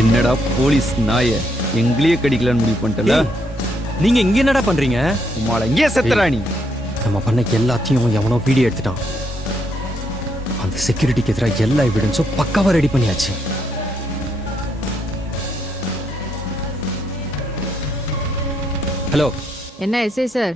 என்னடா போலீஸ் நாய எங்களையே கடிக்கலான்னு முடிவு பண்ணிட்டல. நீங்க இங்க என்னடா பண்றீங்க? உமால எங்கே செத்துறா நீ? நம்ம பண்ண எல்லாத்தையும் எவனோ வீடியோ எடுத்துட்டான். அந்த செக்யூரிட்டிக்கு எதிராக எல்லா எவிடன்ஸும் பக்காவா ரெடி பண்ணியாச்சு. ஹலோ, என்ன எஸ்ஐ சார்,